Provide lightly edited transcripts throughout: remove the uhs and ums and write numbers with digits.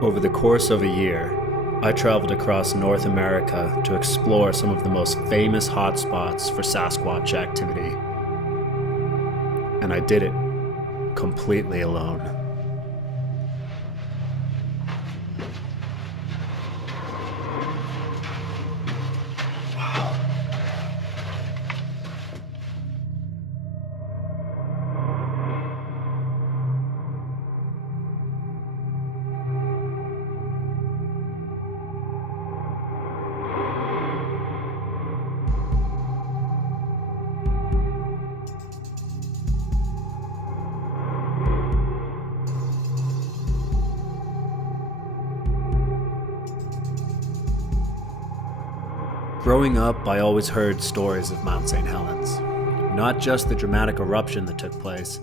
Over the course of a year, I traveled across North America to explore some of the most famous hotspots for Sasquatch activity. And I did it completely alone. Growing up, I always heard stories of Mount St Helens. Not just the dramatic eruption that took place,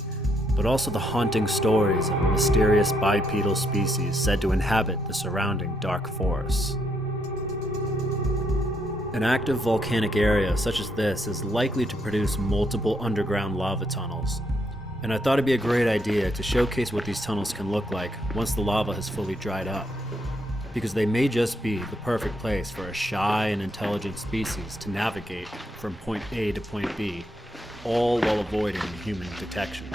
but also the haunting stories of a mysterious bipedal species said to inhabit the surrounding dark forests. An active volcanic area such as this is likely to produce multiple underground lava tunnels, and I thought it'd be a great idea to showcase what these tunnels can look like once the lava has fully dried up, because they may just be the perfect place for a shy and intelligent species to navigate from point A to point B, all while avoiding human detection.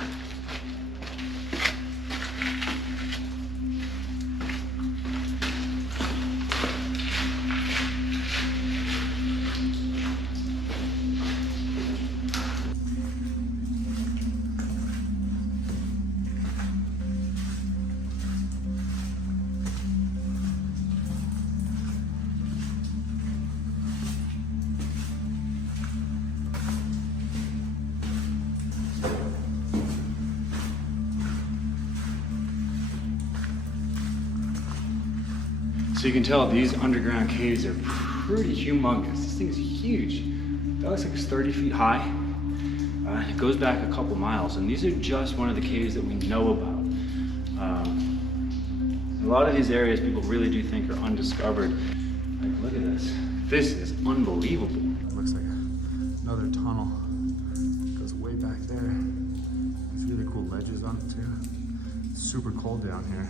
So you can tell these underground caves are pretty humongous. This thing is huge. That looks like it's 30 feet high. It goes back a couple miles, and these are just one of the caves that we know about. A lot of these areas people really do think are undiscovered. Like, look at this. This is unbelievable. It looks like another tunnel. It goes way back there. There's really cool ledges on it too. It's super cold down here.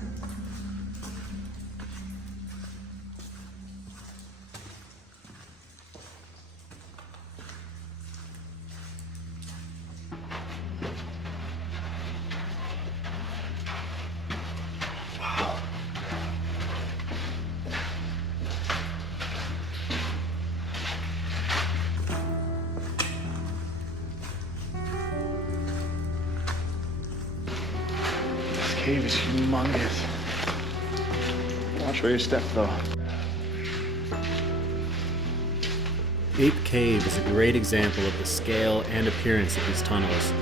Cave is humongous. Watch where you step though. Ape Cave is a great example of the scale and appearance of these tunnels,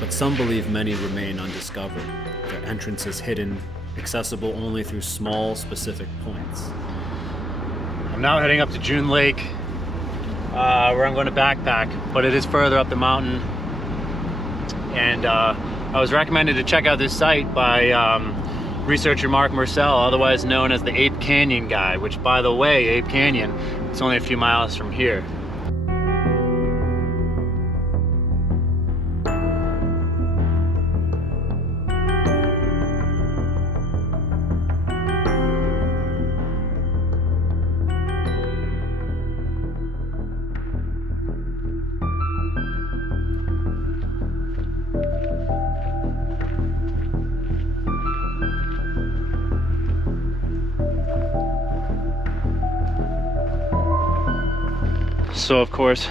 but some believe many remain undiscovered, their entrances hidden, accessible only through small, specific points. I'm now heading up to June Lake, where I'm going to backpack, but it is further up the mountain. And I was recommended to check out this site by researcher Mark Marcel, otherwise known as the Ape Canyon guy, which, by the way, Ape Canyon, it's only a few miles from here. So of course,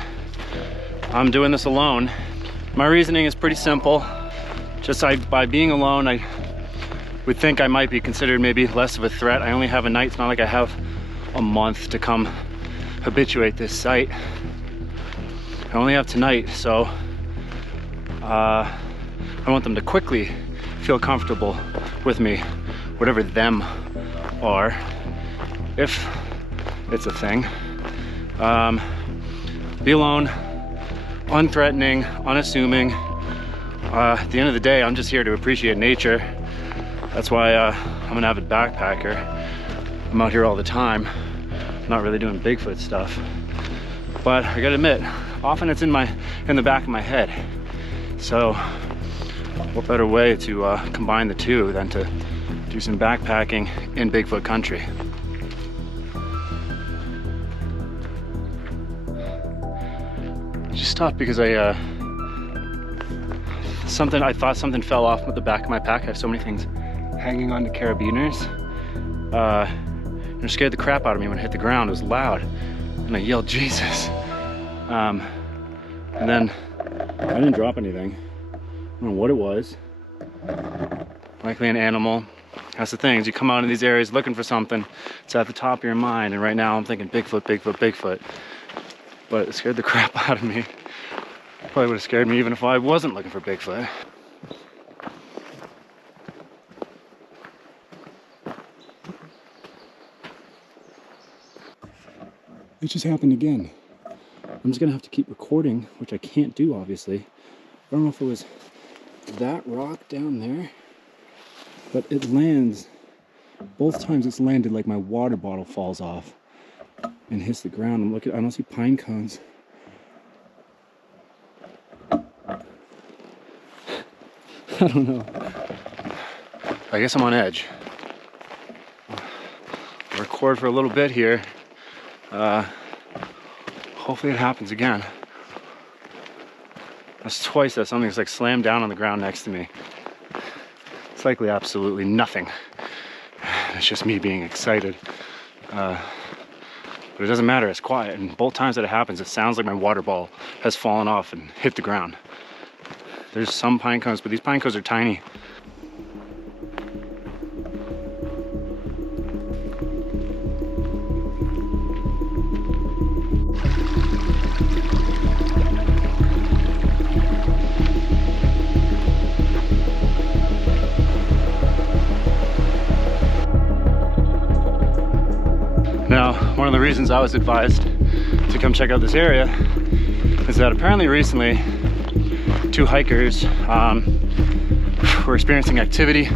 I'm doing this alone. My reasoning is pretty simple. Just by being alone, I would think I might be considered maybe less of a threat. I only have a night. It's not like I have a month to come habituate this site. I only have tonight, so I want them to quickly feel comfortable with me, whatever them are, if it's a thing. Be alone, unthreatening, unassuming. At the end of the day, I'm just here to appreciate nature. That's why I'm an avid backpacker. I'm out here all the time. I'm not really doing Bigfoot stuff. But I gotta admit, often it's in the back of my head. So what better way to combine the two than to do some backpacking in Bigfoot country. I just stopped because I thought something fell off with the back of my pack. I have so many things hanging on to carabiners. It scared the crap out of me when it hit the ground. It was loud, and I yelled, Jesus. And then I didn't drop anything. I don't know what it was. Likely an animal. That's the thing, is you come out in these areas looking for something. It's at the top of your mind, and right now I'm thinking Bigfoot, Bigfoot, Bigfoot. But it scared the crap out of me. Probably would have scared me even if I wasn't looking for Bigfoot. It just happened again. I'm just gonna have to keep recording, which I can't do, obviously. I don't know if it was that rock down there, but it lands. Both times it's landed like my water bottle falls off and hits the ground. I'm looking, I don't see pine cones. I don't know. I guess I'm on edge. I'll record for a little bit here. Hopefully it happens again. That's twice that something's like slammed down on the ground next to me. It's likely absolutely nothing. It's just me being excited. But it doesn't matter, it's quiet. And both times that it happens, it sounds like my water ball has fallen off and hit the ground. There's some pine cones, but these pine cones are tiny. Now, one of the reasons I was advised to come check out this area is that apparently recently two hikers were experiencing activity,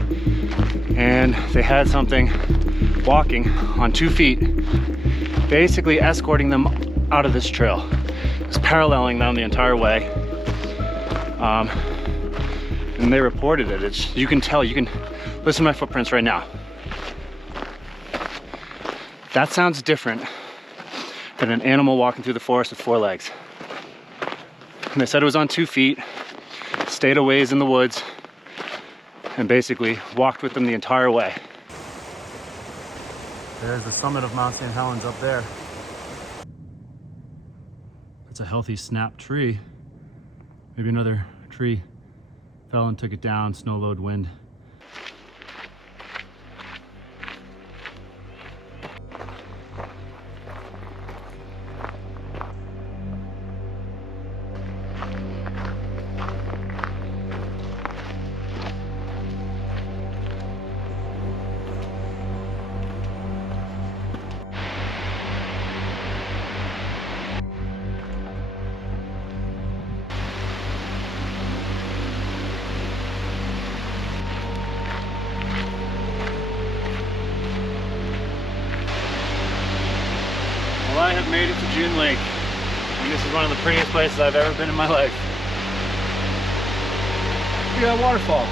and they had something walking on 2 feet, basically escorting them out of this trail. It was paralleling them the entire way, and they reported it. You can tell, you can listen to my footprints right now. That sounds different than an animal walking through the forest with 4 legs. And they said it was on 2 feet, stayed a ways in the woods, and basically walked with them the entire way. There's the summit of Mount St Helens up there. It's a healthy snap tree. Maybe another tree fell and took it down, snow load wind. Well, I have made it to June Lake, and this is one of the prettiest places I've ever been in my life. Look at that waterfall.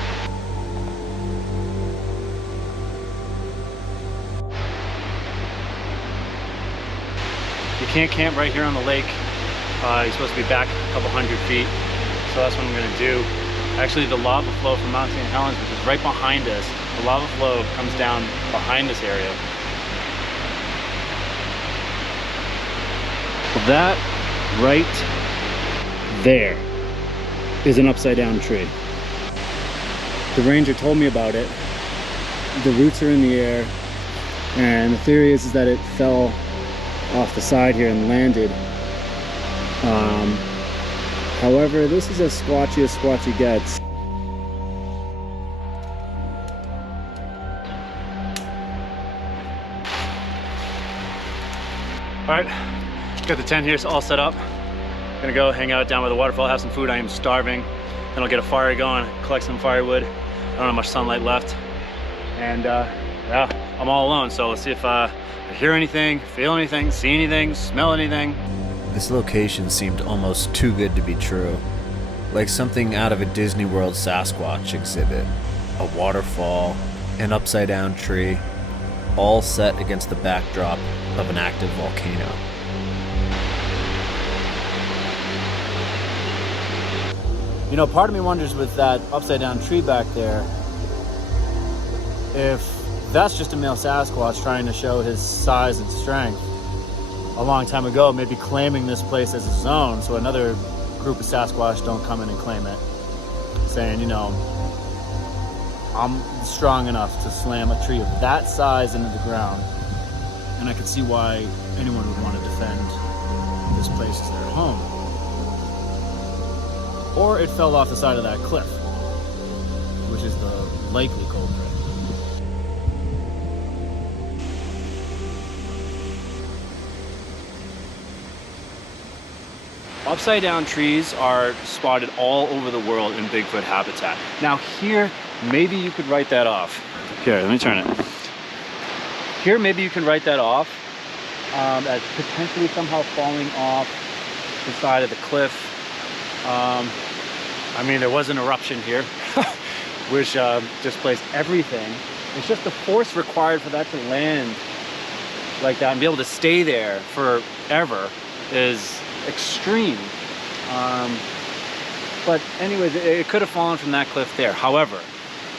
You can't camp right here on the lake. You're supposed to be back a couple hundred feet, so that's what I'm going to do. Actually, the lava flow from Mount St Helens, which is right behind us, the lava flow comes down behind this area. That right there is an upside down tree. The ranger told me about it. The roots are in the air, and the theory is that it fell off the side here and landed. However, this is as squatchy gets. All right, got the tent here all set up. Gonna go hang out down by the waterfall, have some food. I am starving. Then I'll get a fire going, collect some firewood. I don't have much sunlight left. And yeah, I'm all alone, so let's see if I hear anything, feel anything, see anything, smell anything. This location seemed almost too good to be true. Like something out of a Disney World Sasquatch exhibit. A waterfall, an upside-down tree, all set against the backdrop of an active volcano. You know, part of me wonders with that upside-down tree back there, if that's just a male Sasquatch trying to show his size and strength a long time ago, maybe claiming this place as his own so another group of Sasquatch don't come in and claim it, saying, you know, I'm strong enough to slam a tree of that size into the ground. And I could see why anyone would want to defend this place as their home. Or it fell off the side of that cliff, which is the likely culprit. Upside down trees are spotted all over the world in Bigfoot habitat. Now here, maybe you could write that off. Here, let me turn it. Here, maybe you can write that off as potentially somehow falling off the side of the cliff. I mean, there was an eruption here, which displaced everything. It's just the force required for that to land like that and be able to stay there forever is extreme. But anyways, it could have fallen from that cliff there. However,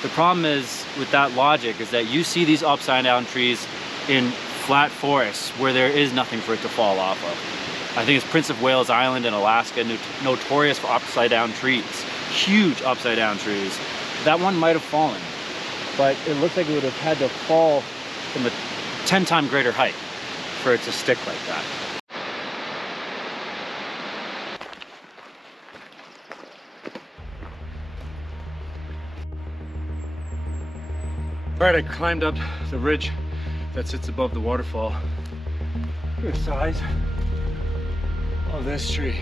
the problem is with that logic is that you see these upside down trees in flat forests where there is nothing for it to fall off of. I think it's Prince of Wales Island in Alaska, notorious for upside down trees, huge upside down trees. That one might have fallen, but it looks like it would have had to fall from a 10-time greater height for it to stick like that. All right, I climbed up the ridge that sits above the waterfall. Look at the size of this tree.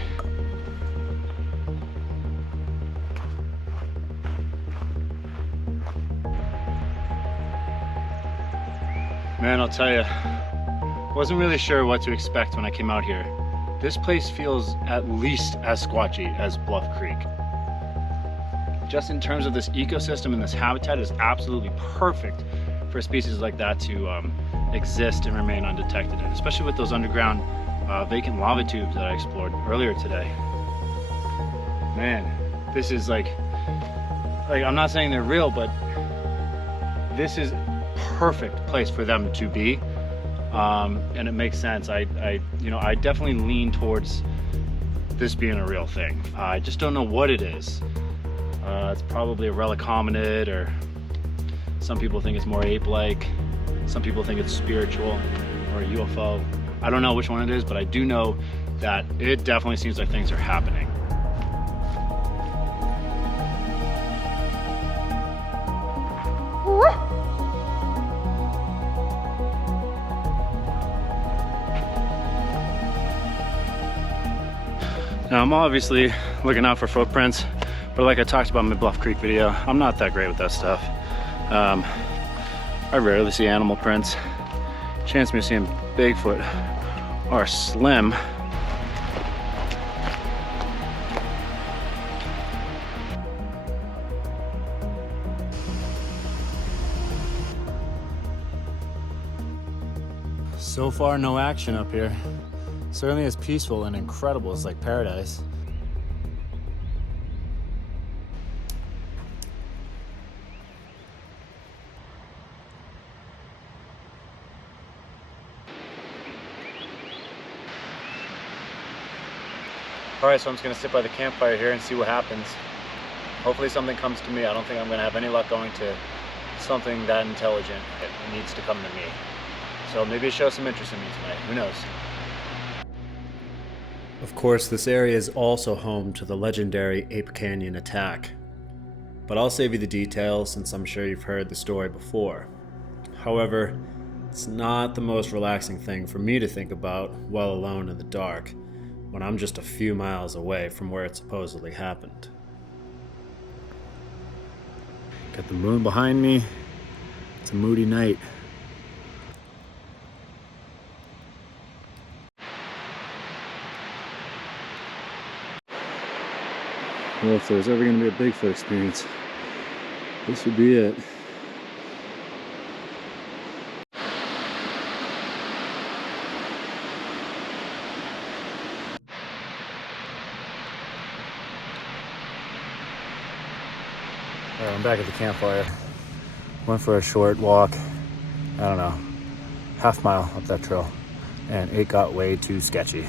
Man, I'll tell you, wasn't really sure what to expect when I came out here. This place feels at least as squatchy as Bluff Creek. Just in terms of this ecosystem and this habitat is absolutely perfect for species like that to exist and remain undetected in, especially with those underground vacant lava tubes that I explored earlier today. Man, this is like I'm not saying they're real, but this is a perfect place for them to be, and it makes sense. I definitely lean towards this being a real thing. I just don't know what it is. It's probably a relic hominid, or some people think it's more ape-like. Some people think it's spiritual or a UFO. I don't know which one it is, but I do know that it definitely seems like things are happening. Now I'm obviously looking out for footprints, but like I talked about in my Bluff Creek video, I'm not that great with that stuff. I rarely see animal prints. Chance of me seeing Bigfoot are slim. So far, no action up here. Certainly as peaceful and incredible as like paradise. All right, so I'm just gonna sit by the campfire here and see what happens. Hopefully something comes to me. I don't think I'm gonna have any luck going to something that intelligent. It needs to come to me. So maybe it shows some interest in me tonight, who knows? Of course, this area is also home to the legendary Ape Canyon attack. But I'll save you the details since I'm sure you've heard the story before. However, it's not the most relaxing thing for me to think about while alone in the dark, when I'm just a few miles away from where it supposedly happened. Got the moon behind me. It's a moody night. Well, if there's ever going to be a Bigfoot experience, this would be it. I'm back at the campfire. Went for a short walk, I don't know, half-mile up that trail, and it got way too sketchy.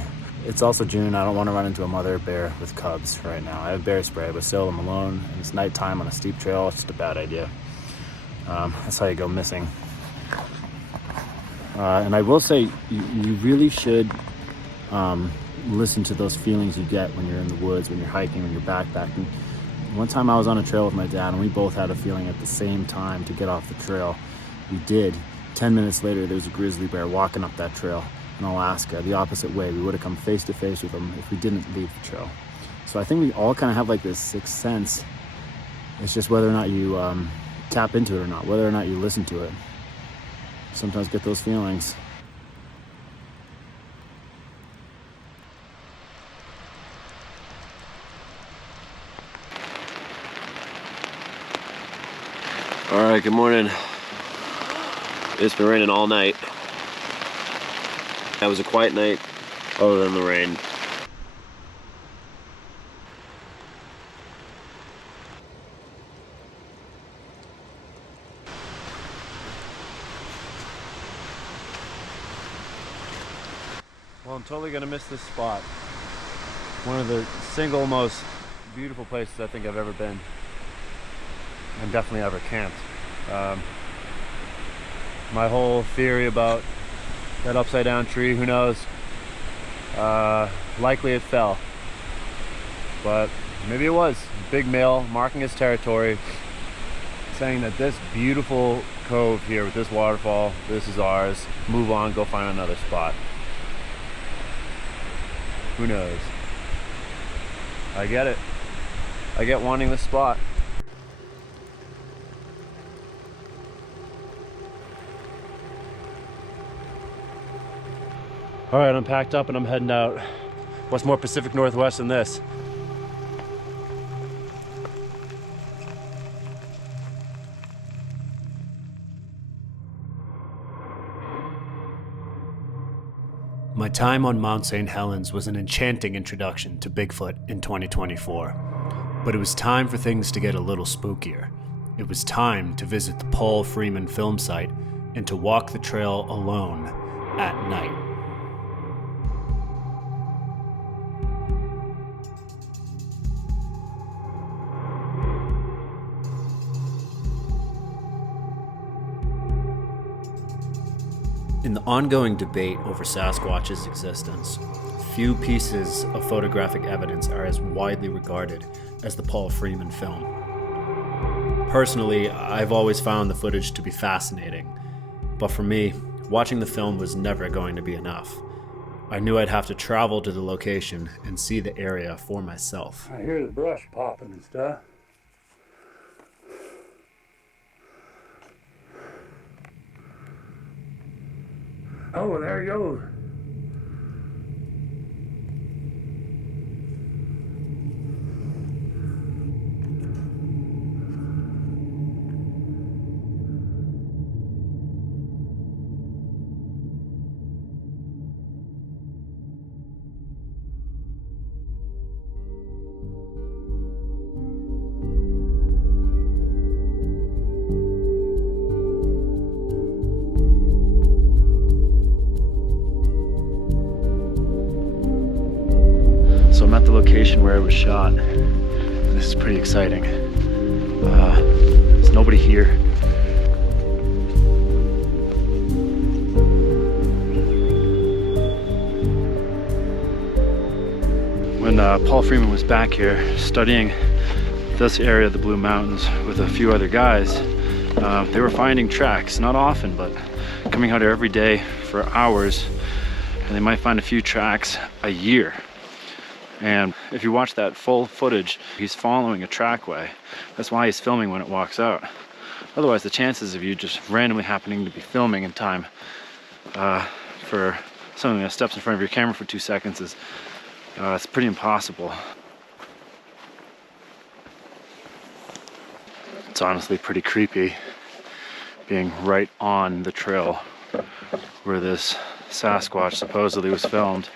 It's also June. I don't want to run into a mother bear with cubs right now. I have bear spray, but still I'm alone, and it's nighttime on a steep trail. It's just a bad idea. That's how you go missing. And I will say, you really should listen to those feelings you get when you're in the woods, when you're hiking, when you're backpacking. One time I was on a trail with my dad, and we both had a feeling at the same time to get off the trail. We did. 10 minutes later, there was a grizzly bear walking up that trail in Alaska, the opposite way. We would have come face to face with him if we didn't leave the trail. So I think we all kind of have like this sixth sense. It's just whether or not you tap into it or not, whether or not you listen to it. Sometimes get those feelings. All right, good morning. It's been raining all night. That was a quiet night, other than the rain. Well, I'm totally gonna miss this spot. One of the single most beautiful places I think I've ever been, and definitely ever camped. My whole theory about that upside down tree, who knows? Likely it fell, but maybe it was. Big male marking his territory, saying that this beautiful cove here with this waterfall, this is ours. Move on, go find another spot. Who knows? I get it. I get wanting this spot. All right, I'm packed up and I'm heading out. What's more Pacific Northwest than this? My time on Mount St Helens was an enchanting introduction to Bigfoot in 2024. But it was time for things to get a little spookier. It was time to visit the Paul Freeman film site and to walk the trail alone at night. In the ongoing debate over Sasquatch's existence, few pieces of photographic evidence are as widely regarded as the Paul Freeman film. Personally, I've always found the footage to be fascinating, but for me, watching the film was never going to be enough. I knew I'd have to travel to the location and see the area for myself. I hear the brush popping and stuff. Oh, there he goes. I'm at the location where it was shot. This is pretty exciting. There's nobody here. When Paul Freeman was back here studying this area of the Blue Mountains with a few other guys, they were finding tracks, not often, but coming out here every day for hours, and they might find a few tracks a year. And if you watch that full footage, he's following a trackway. That's why he's filming when it walks out. Otherwise, the chances of you just randomly happening to be filming in time for something that steps in front of your camera for 2 seconds is it's pretty impossible. It's honestly pretty creepy being right on the trail where this Sasquatch supposedly was filmed.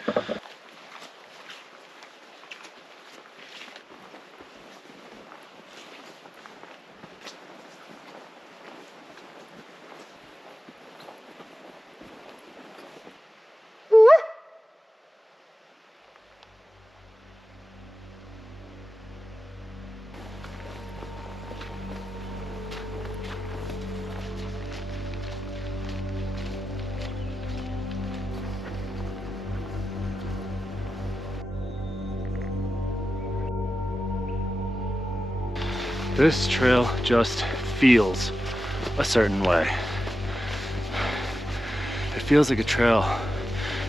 This trail just feels a certain way. It feels like a trail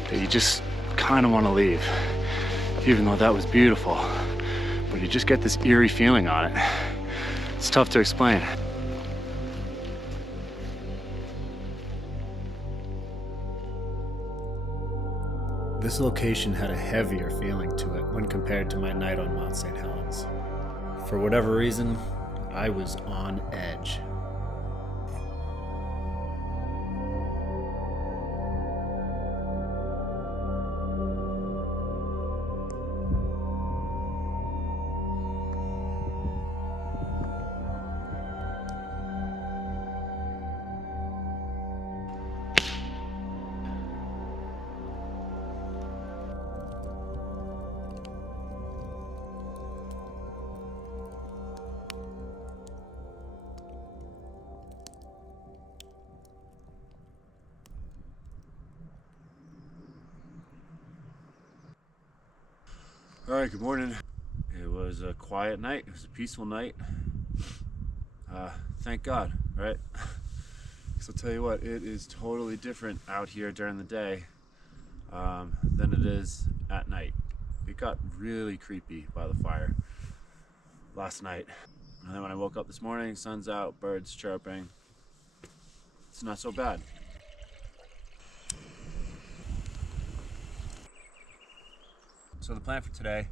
that you just kind of want to leave, even though that was beautiful. But you just get this eerie feeling on it. It's tough to explain. This location had a heavier feeling to it when compared to my night on Mount St Helens. For whatever reason, I was on edge. All right, good morning. It was a quiet night. It was a peaceful night. Thank God, right? So I'll tell you what, it is totally different out here during the day than it is at night. It got really creepy by the fire last night. And then when I woke up this morning, sun's out, birds chirping. It's not so bad. So the plan for today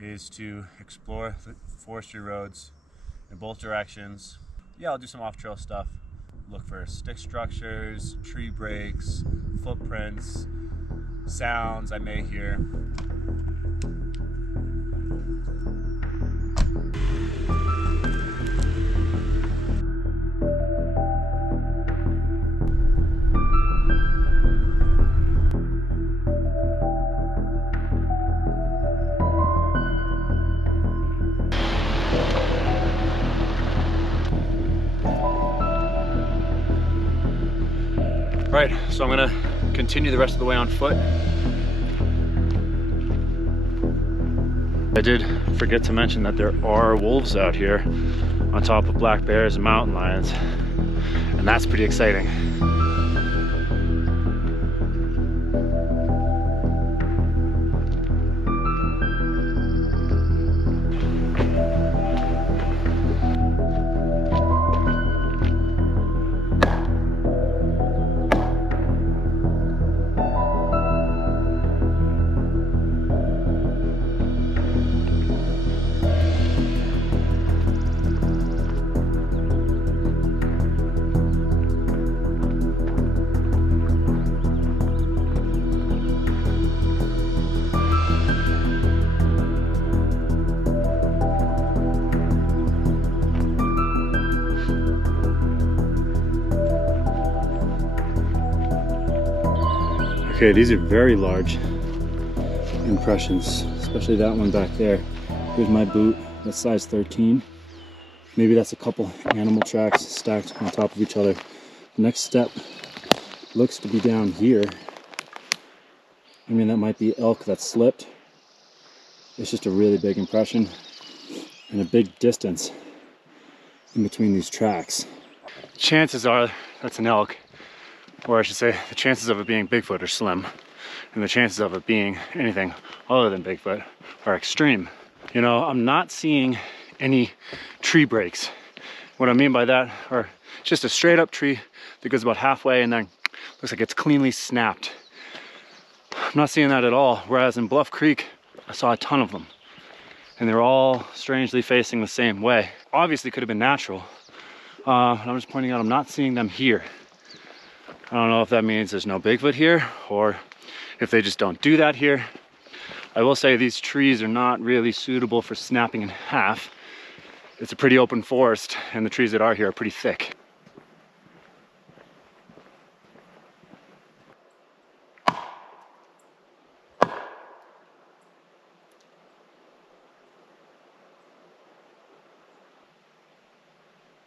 is to explore the forestry roads in both directions. Yeah, I'll do some off-trail stuff. Look for stick structures, tree breaks, footprints, sounds I may hear. Right, so I'm gonna continue the rest of the way on foot. I did forget to mention that there are wolves out here on top of black bears and mountain lions, and that's pretty exciting. Okay, these are very large impressions, especially that one back there. Here's my boot, that's size 13. Maybe that's a couple animal tracks stacked on top of each other. The next step looks to be down here. I mean, that might be elk that slipped. It's just a really big impression and a big distance in between these tracks. Chances are that's an elk. Or I should say, the chances of it being Bigfoot are slim, and the chances of it being anything other than Bigfoot are extreme. You know, I'm not seeing any tree breaks. What I mean by that are just a straight up tree that goes about halfway and then looks like it's cleanly snapped. I'm not seeing that at all, whereas in Bluff Creek, I saw a ton of them. And they're all strangely facing the same way. Obviously could have been natural. I'm just pointing out I'm not seeing them here. I don't know if that means there's no Bigfoot here or if they just don't do that here. I will say these trees are not really suitable for snapping in half. It's a pretty open forest and the trees that are here are pretty thick.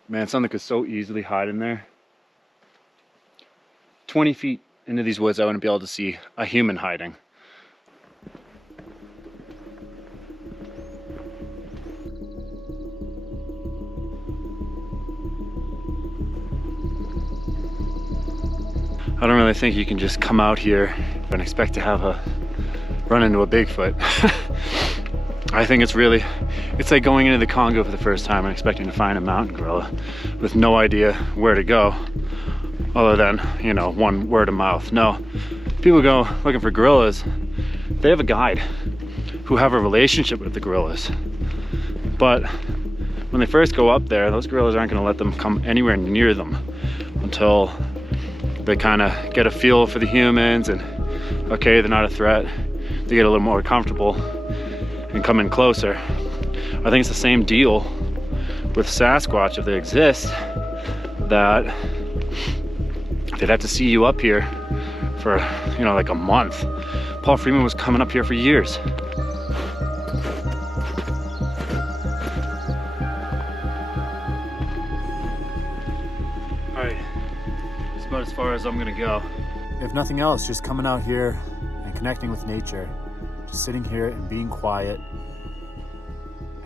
Man, something could so easily hide in there. 20 feet into these woods, I wouldn't be able to see a human hiding. I don't really think you can just come out here and expect to have run into a Bigfoot. I think it's like going into the Congo for the first time and expecting to find a mountain gorilla with no idea where to go other than, you know, one word of mouth. No, people go looking for gorillas, they have a guide who have a relationship with the gorillas. But when they first go up there, those gorillas aren't going to let them come anywhere near them until they kind of get a feel for the humans and, okay, they're not a threat. They get a little more comfortable and come in closer. I think it's the same deal with Sasquatch, if they exist, that they'd have to see you up here for, you know, like a month. Paul Freeman was coming up here for years. All right, this is about as far as I'm gonna go. If nothing else, just coming out here and connecting with nature, just sitting here and being quiet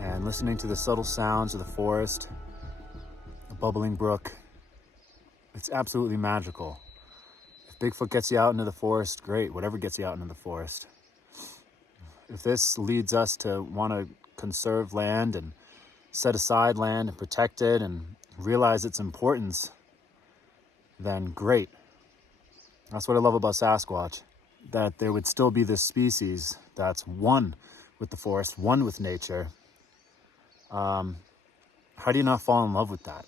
and listening to the subtle sounds of the forest, the bubbling brook. It's absolutely magical. If Bigfoot gets you out into the forest, great, whatever gets you out into the forest. If this leads us to want to conserve land and set aside land and protect it and realize its importance, then great. That's what I love about Sasquatch, that there would still be this species that's one with the forest, one with nature. How do you not fall in love with that?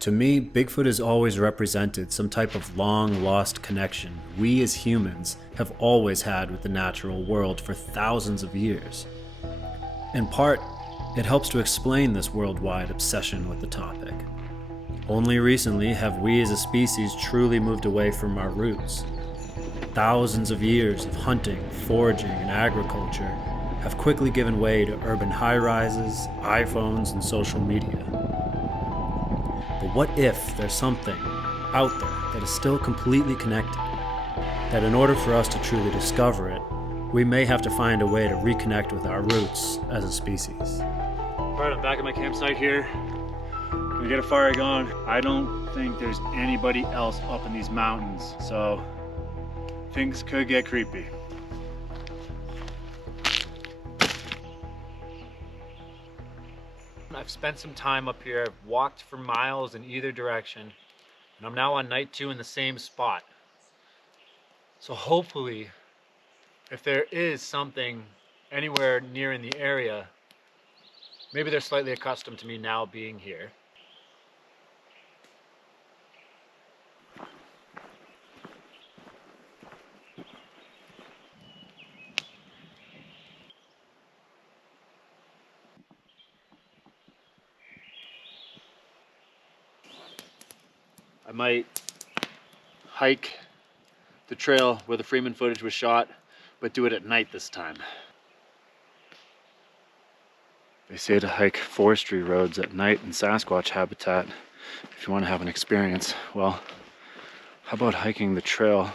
To me, Bigfoot has always represented some type of long-lost connection we as humans have always had with the natural world for thousands of years. In part, it helps to explain this worldwide obsession with the topic. Only recently have we as a species truly moved away from our roots. Thousands of years of hunting, foraging, and agriculture have quickly given way to urban high-rises, iPhones, and social media. But what if there's something out there that is still completely connected? That in order for us to truly discover it, we may have to find a way to reconnect with our roots as a species. All right, I'm back at my campsite here. We get a fire going. I don't think there's anybody else up in these mountains, so things could get creepy. I've spent some time up here. I've walked for miles in either direction, and I'm now on night 2 in the same spot. So hopefully, if there is something anywhere near in the area, maybe they're slightly accustomed to me now being here. I might hike the trail where the Freeman footage was shot, but do it at night this time. They say to hike forestry roads at night in Sasquatch habitat if you want to have an experience. Well, how about hiking the trail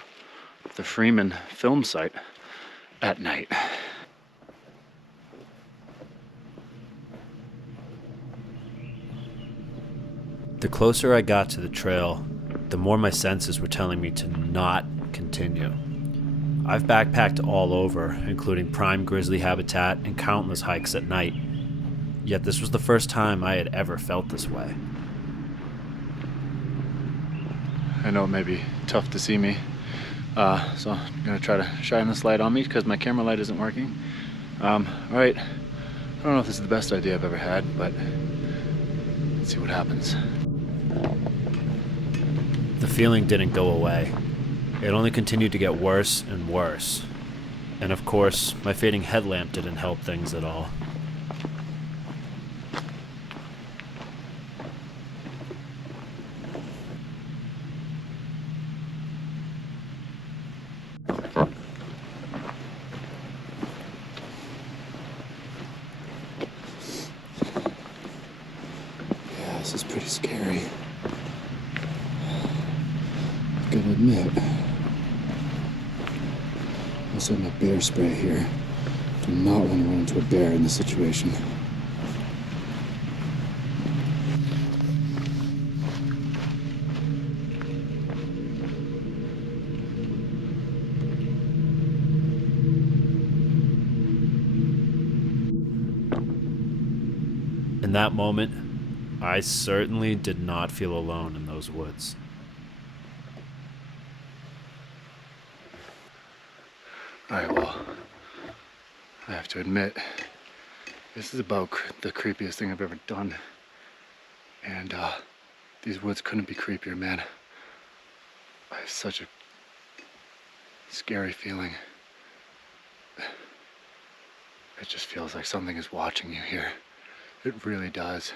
of the Freeman film site at night? The closer I got to the trail, the more my senses were telling me to not continue. I've backpacked all over, including prime grizzly habitat and countless hikes at night. Yet this was the first time I had ever felt this way. I know it may be tough to see me, so I'm gonna try to shine this light on me because my camera light isn't working. All right, I don't know if this is the best idea I've ever had, but let's see what happens. The feeling didn't go away. It only continued to get worse and worse. And of course, my fading headlamp didn't help things at all. Yeah, this is pretty scary. I've got to admit. Also have my bear spray here. Do not want to run into a bear in this situation. In that moment, I certainly did not feel alone in those woods. Alright, well, I have to admit, this is about the creepiest thing I've ever done. And these woods couldn't be creepier, man. I have such a scary feeling. It just feels like something is watching you here. It really does.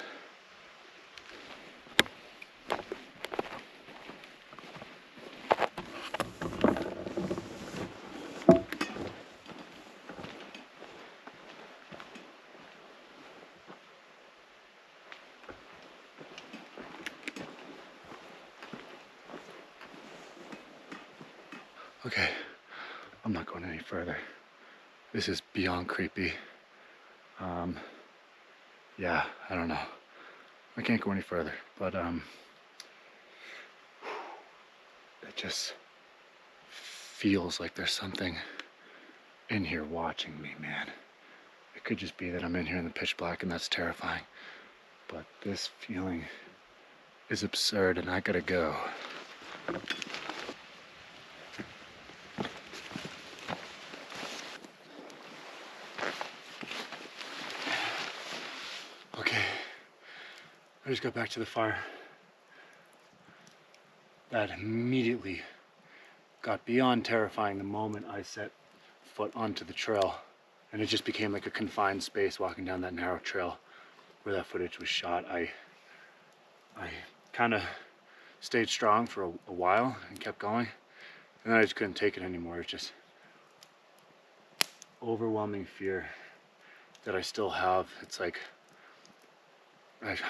Okay, I'm not going any further. This is beyond creepy. Yeah, I don't know. I can't go any further, but it just feels like there's something in here watching me, man. It could just be that I'm in here in the pitch black and that's terrifying. But this feeling is absurd and I gotta go. Okay, I just got back to the fire. That immediately got beyond terrifying the moment I set foot onto the trail. And it just became like a confined space walking down that narrow trail where that footage was shot. I kind of stayed strong for a while and kept going. And then I just couldn't take it anymore. It's just overwhelming fear that I still have. It's like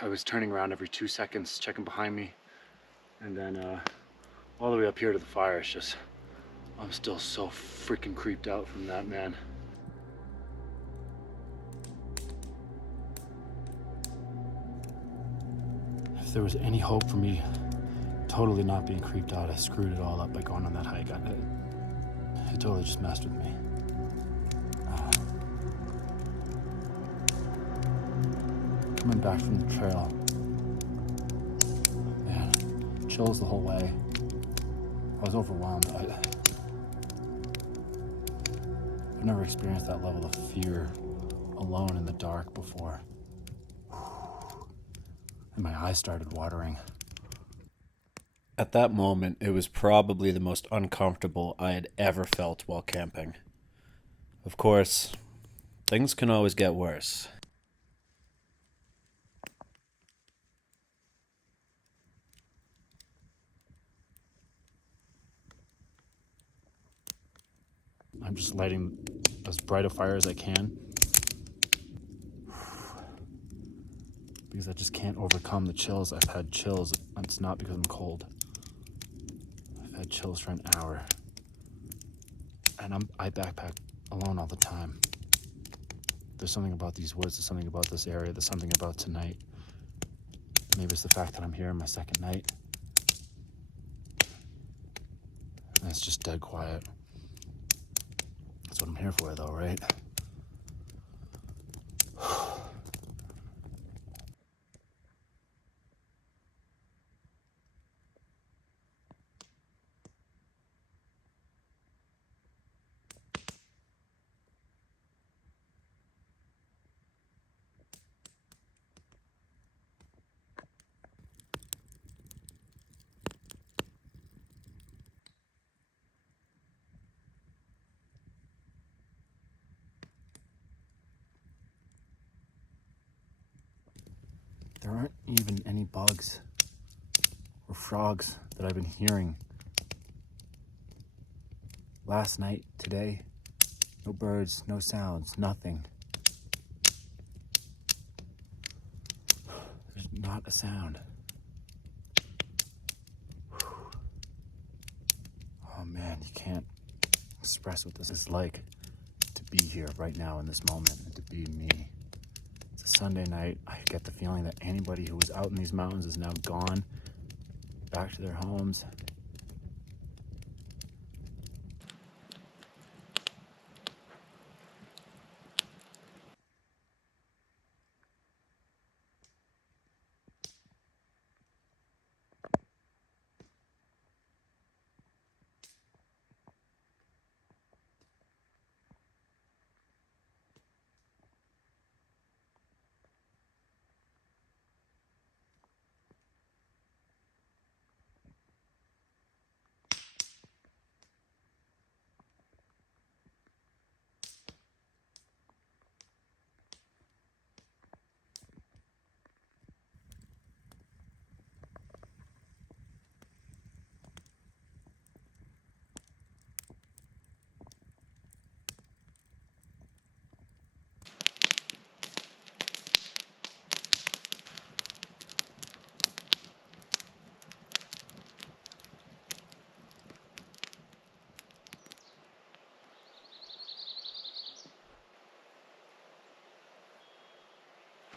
I was turning around every 2 seconds, checking behind me. And then all the way up here to the fire, it's just, I'm still so freaking creeped out from that, man. If there was any hope for me totally not being creeped out, I screwed it all up by going on that hike. It totally just messed with me. Coming back from the trail, man, chills the whole way. I was overwhelmed. I've never experienced that level of fear alone in the dark before. And my eyes started watering. At that moment, it was probably the most uncomfortable I had ever felt while camping. Of course, things can always get worse. I'm just lighting as bright a fire as I can. Because I just can't overcome the chills. I've had chills. It's not because I'm cold. I've had chills for an hour. And I backpack alone all the time. There's something about these woods, there's something about this area, there's something about tonight. Maybe it's the fact that I'm here on my second night. And it's just dead quiet. That's what I'm here for though, right? There aren't even any bugs or frogs that I've been hearing. Last night, today, no birds, no sounds, nothing. There's not a sound. Oh man, you can't express what this is like to be here right now in this moment and to be me. It's a Sunday night. I get the feeling that anybody who was out in these mountains is now gone, back to their homes.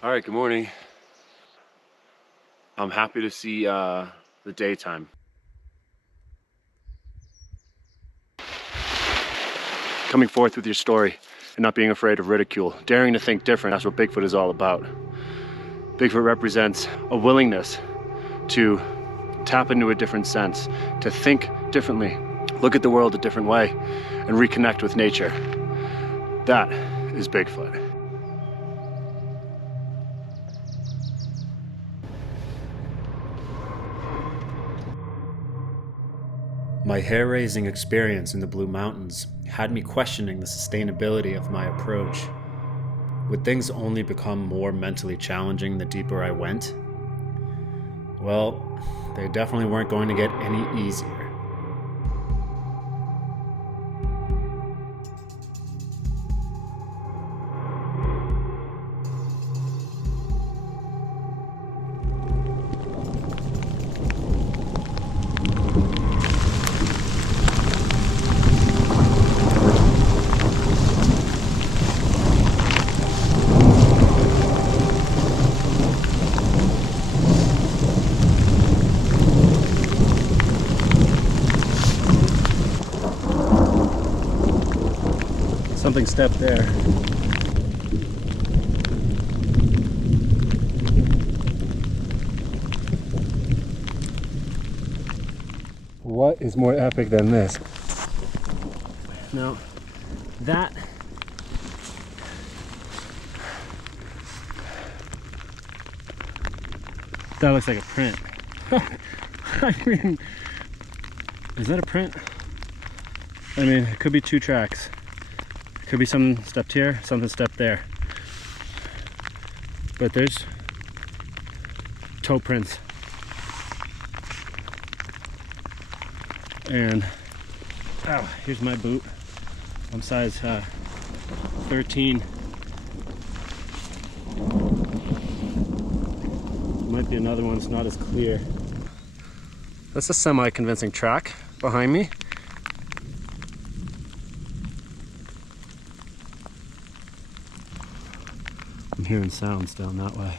All right, good morning. I'm happy to see the daytime. Coming forth with your story and not being afraid of ridicule, daring to think different, that's what Bigfoot is all about. Bigfoot represents a willingness to tap into a different sense, to think differently, look at the world a different way, and reconnect with nature. That is Bigfoot. My hair-raising experience in the Blue Mountains had me questioning the sustainability of my approach. Would things only become more mentally challenging the deeper I went? Well, they definitely weren't going to get any easier. Something stepped there. What is more epic than this? Now, that looks like a print. I mean, is that a print? I mean, it could be two tracks. Could be something stepped here, something stepped there. But there's toe prints. And, oh, here's my boot. I'm size 13. Might be another one, it's not as clear. That's a semi-convincing track behind me. I'm hearing sounds down that way.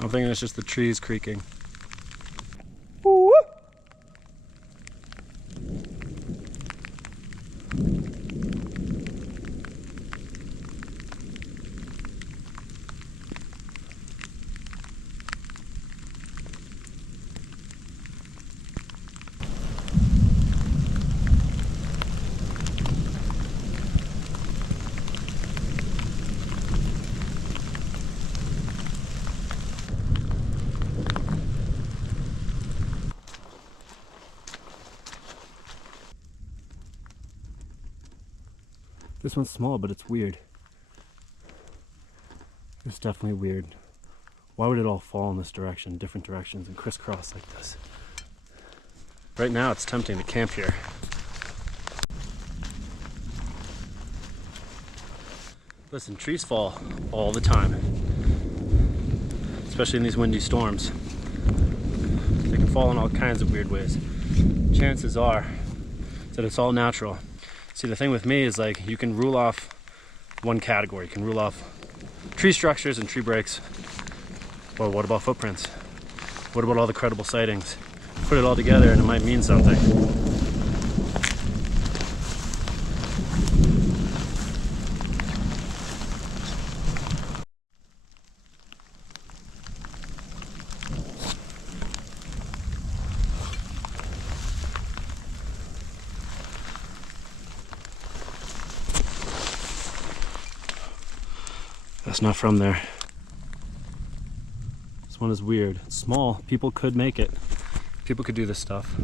I'm thinking it's just the trees creaking. This one's small, but it's weird. It's definitely weird. Why would it all fall in this direction, different directions, and crisscross like this? Right now, it's tempting to camp here. Listen, trees fall all the time, especially in these windy storms. They can fall in all kinds of weird ways. Chances are that it's all natural. See, the thing with me is, like, you can rule off one category. You can rule off tree structures and tree breaks. Well, what about footprints? What about all the credible sightings? Put it all together and it might mean something. That's not from there. This one is weird. It's small. People could make it. People could do this stuff.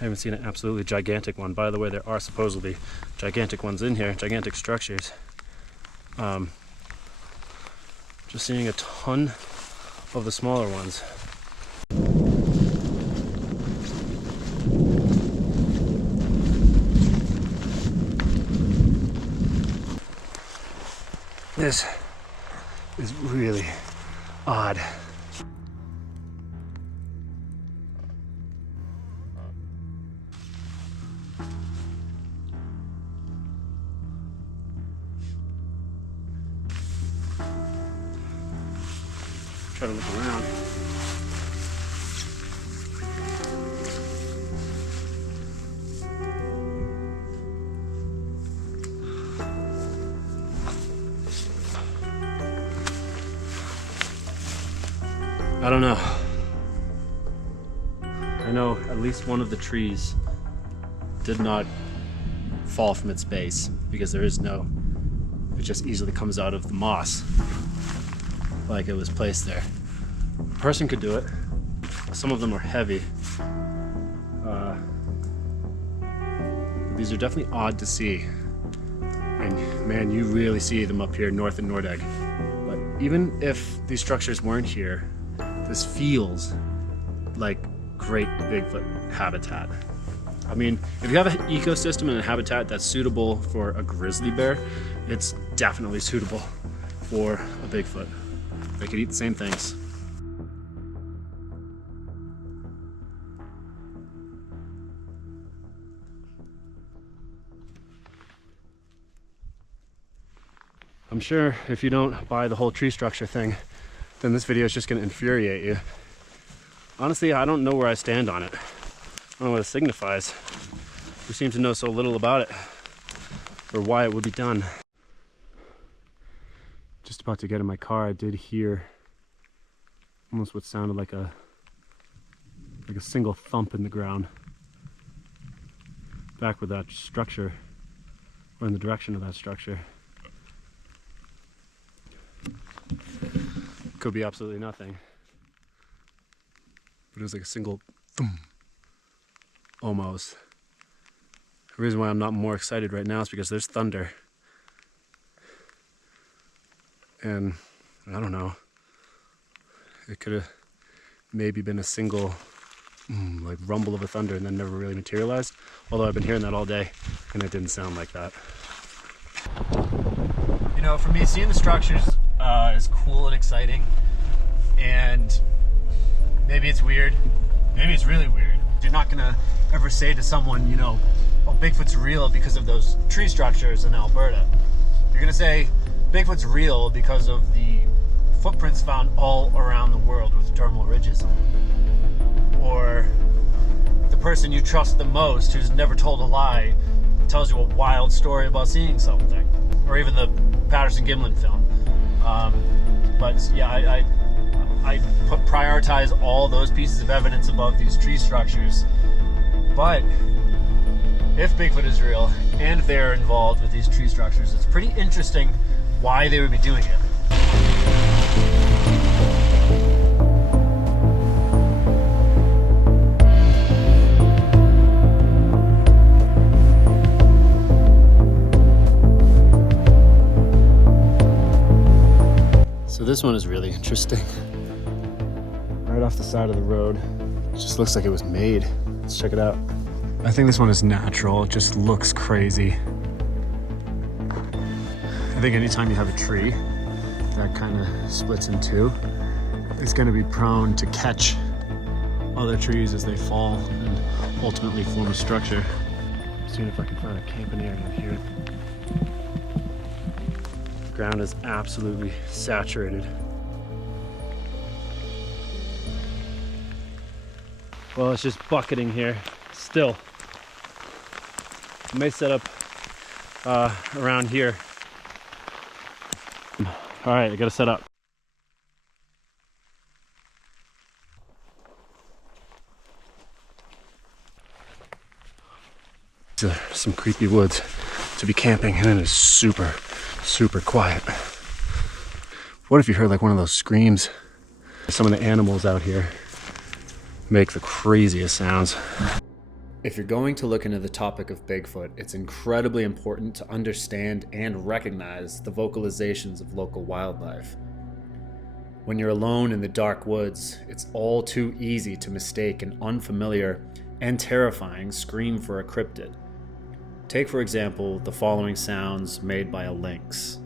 I haven't seen an absolutely gigantic one. By the way, there are supposedly gigantic ones in here, gigantic structures. Just seeing a ton of the smaller ones. This is really odd. Try to look around. I don't know. I know at least one of the trees did not fall from its base because there is no, it just easily comes out of the moss like it was placed there. A person could do it. Some of them are heavy. These are definitely odd to see. And man, you really see them up here north in Nordegg. But even if these structures weren't here, this feels like great Bigfoot habitat. I mean, if you have an ecosystem and a habitat that's suitable for a grizzly bear, it's definitely suitable for a Bigfoot. They could eat the same things. I'm sure if you don't buy the whole tree structure thing, then this video is just going to infuriate you. Honestly, I don't know where I stand on it. I don't know what it signifies. We seem to know so little about it, or why it would be done. Just about to get in my car, I did hear almost what sounded like a single thump in the ground. Back with that structure, or in the direction of that structure. Could be absolutely nothing. But it was like a single thump. Almost. The reason why I'm not more excited right now is because there's thunder. And I don't know. It could have maybe been a single like rumble of a thunder and then never really materialized. Although I've been hearing that all day and it didn't sound like that. You know, for me, seeing the structures is cool and exciting. And maybe it's weird. Maybe it's really weird. You're not gonna ever say to someone, you know, oh, Bigfoot's real because of those tree structures in Alberta. You're gonna say Bigfoot's real because of the footprints found all around the world with dermal ridges. Or the person you trust the most, who's never told a lie, tells you a wild story about seeing something. Or even the Patterson-Gimlin film. But yeah, I prioritize all those pieces of evidence above these tree structures. But if Bigfoot is real and if they're involved with these tree structures, it's pretty interesting why they would be doing it. So this one is really interesting. Right off the side of the road. It just looks like it was made. Let's check it out. I think this one is natural. It just looks crazy. I think anytime you have a tree that kind of splits in two, it's going to be prone to catch other trees as they fall and ultimately form a structure. Seeing if I can find a camping area here. The ground is absolutely saturated. Well, it's just bucketing here still. I may set up around here. All right, I gotta set up. There's some creepy woods to be camping, and it is super, super quiet. What if you heard like one of those screams? Some of the animals out here make the craziest sounds. If you're going to look into the topic of Bigfoot, it's incredibly important to understand and recognize the vocalizations of local wildlife. When you're alone in the dark woods, it's all too easy to mistake an unfamiliar and terrifying scream for a cryptid. Take, for example, the following sounds made by a lynx.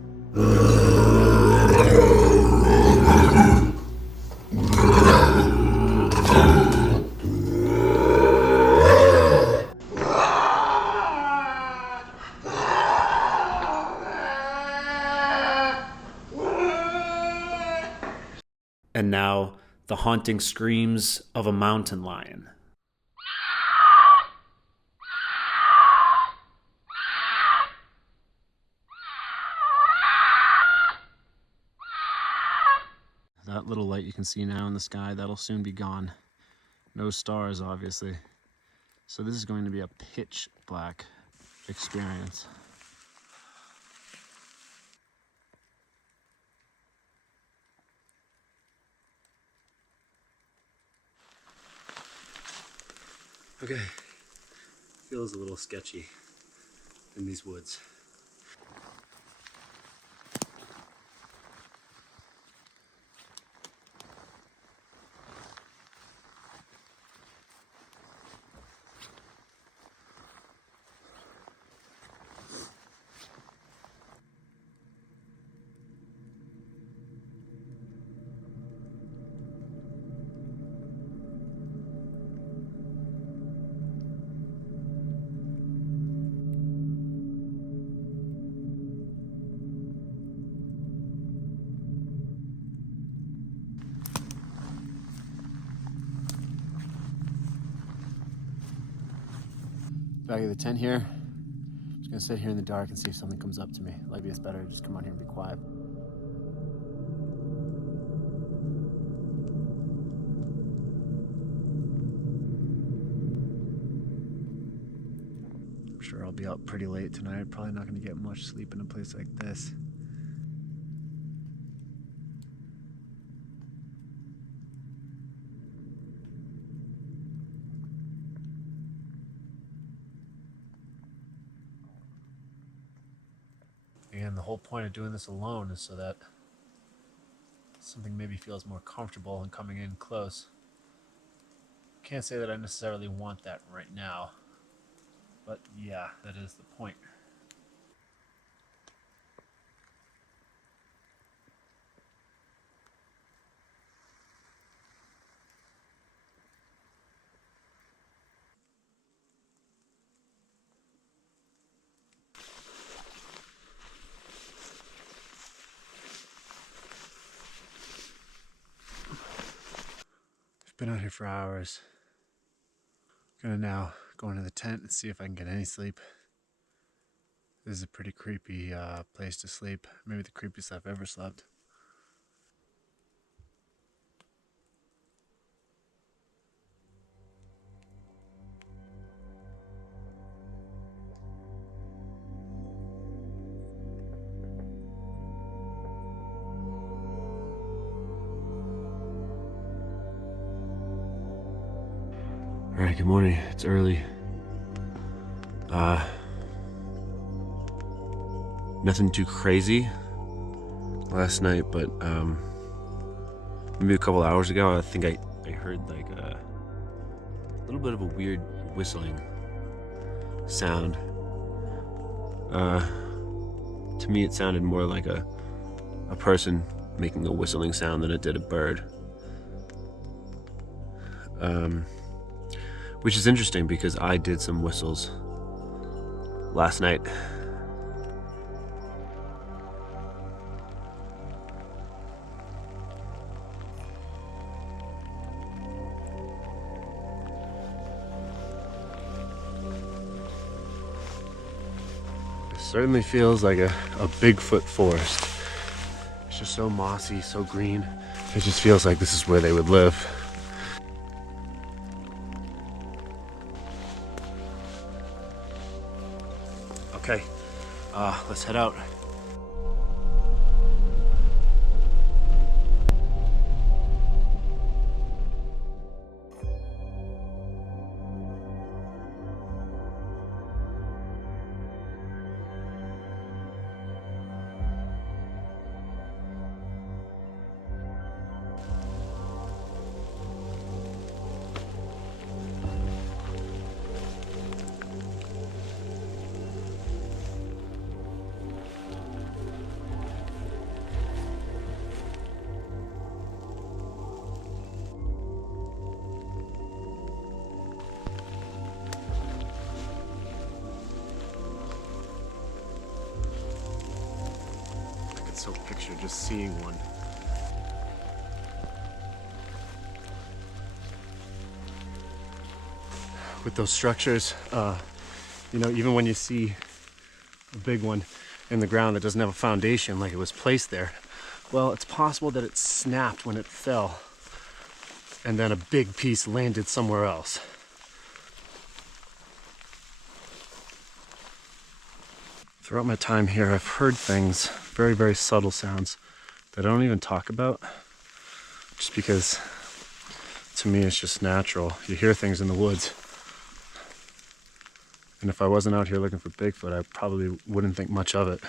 And now, the haunting screams of a mountain lion. That little light you can see now in the sky, that'll soon be gone. No stars, obviously. So this is going to be a pitch black experience. Okay, feels a little sketchy in these woods. Back of the tent here. I'm just gonna sit here in the dark and see if something comes up to me. Maybe it's better to just come out here and be quiet. I'm sure I'll be out pretty late tonight. Probably not gonna get much sleep in a place like this. And the whole point of doing this alone is so that something maybe feels more comfortable and coming in close. Can't say that I necessarily want that right now, but yeah, that is the point. Been out here for hours. Gonna now go into the tent and see if I can get any sleep. This is a pretty creepy place to sleep. Maybe the creepiest I've ever slept. All right, good morning. It's early. Nothing too crazy last night, but maybe a couple hours ago, I think I heard like a little bit of a weird whistling sound. To me, it sounded more like a person making a whistling sound than it did a bird. Which is interesting because I did some whistles last night. It certainly feels like a Bigfoot forest. It's just so mossy, so green. It just feels like this is where they would live. Okay, let's head out. So picture just seeing one. with those structures. You know, even when you see a big one in the ground that doesn't have a foundation, like it was placed there, well, it's possible that it snapped when it fell and then a big piece landed somewhere else. Throughout my time here, I've heard things, very, very subtle sounds that I don't even talk about, just because to me it's just natural. You hear things in the woods. And if I wasn't out here looking for Bigfoot, I probably wouldn't think much of it.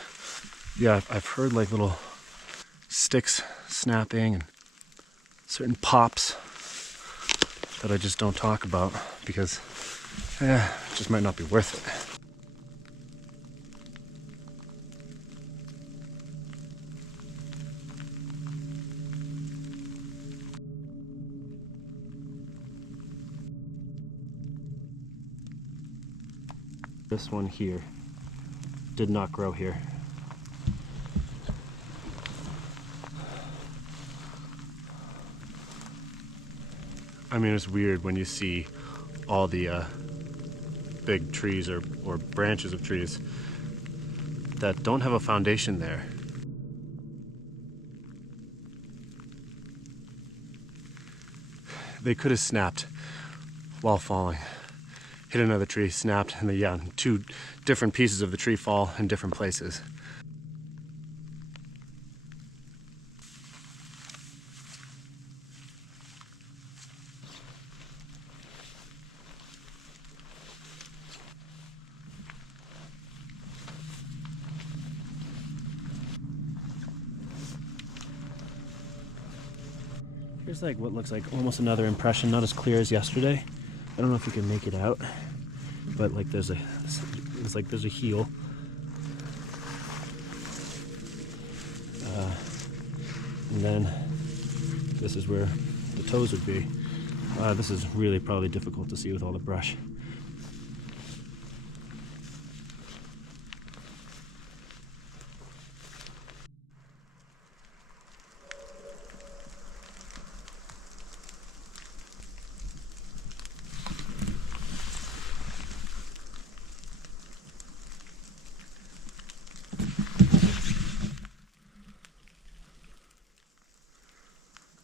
Yeah, I've heard like little sticks snapping and certain pops that I just don't talk about because it just might not be worth it. This one here did not grow here. I mean, it's weird when you see all the big trees or branches of trees that don't have a foundation there. They could have snapped while falling. Hit another tree, snapped, and then two different pieces of the tree fall in different places. Here's like what looks like almost another impression, not as clear as yesterday. I don't know if you can make it out, but like there's a heel. And then this is where the toes would be. This is really probably difficult to see with all the brush.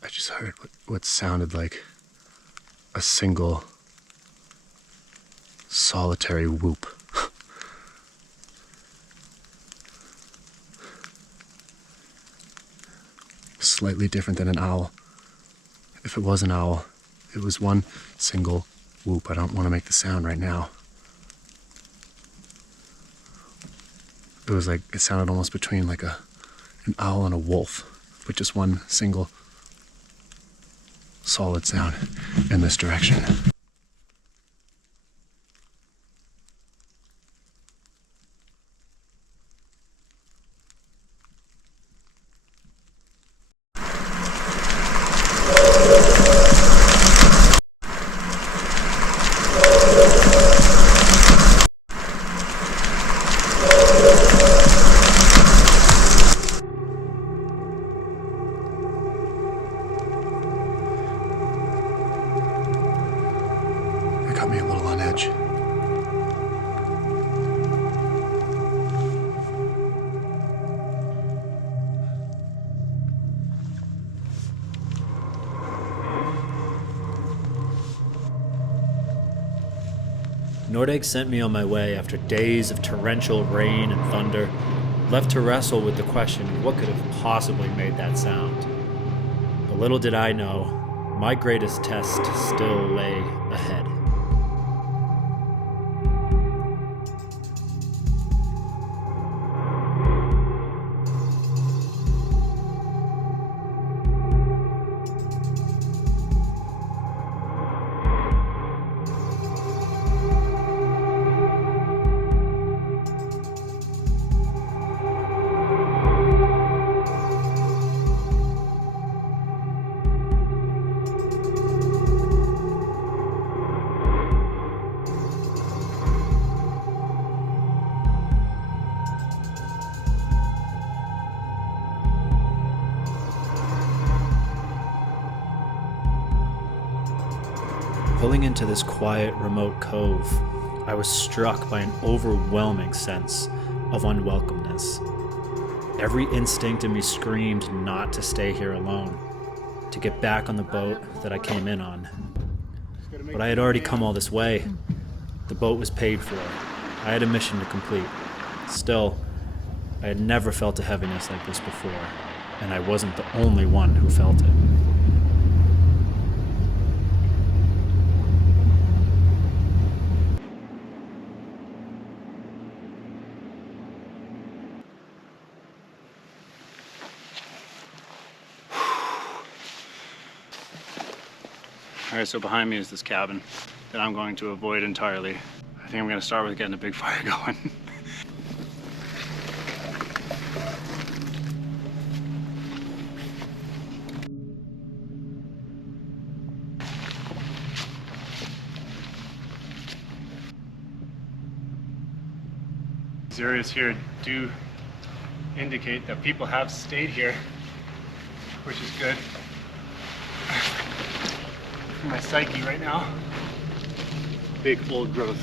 I just heard what sounded like a single solitary whoop. Slightly different than an owl. If it was an owl, it was one single whoop. I don't want to make the sound right now. It was like, it sounded almost between like an owl and a wolf, but just one single solid sound in this direction. Got me a little on edge. Nordegg sent me on my way after days of torrential rain and thunder, left to wrestle with the question of what could have possibly made that sound. But little did I know, my greatest test still lay ahead. Pulling into this quiet, remote cove, I was struck by an overwhelming sense of unwelcomeness. Every instinct in me screamed not to stay here alone, to get back on the boat that I came in on. But I had already come all this way. The boat was paid for. I had a mission to complete. Still, I had never felt a heaviness like this before, and I wasn't the only one who felt it. Alright, so behind me is this cabin that I'm going to avoid entirely. I think I'm going to start with getting a big fire going. These areas here do indicate that people have stayed here, which is good. My psyche right now. Big old growth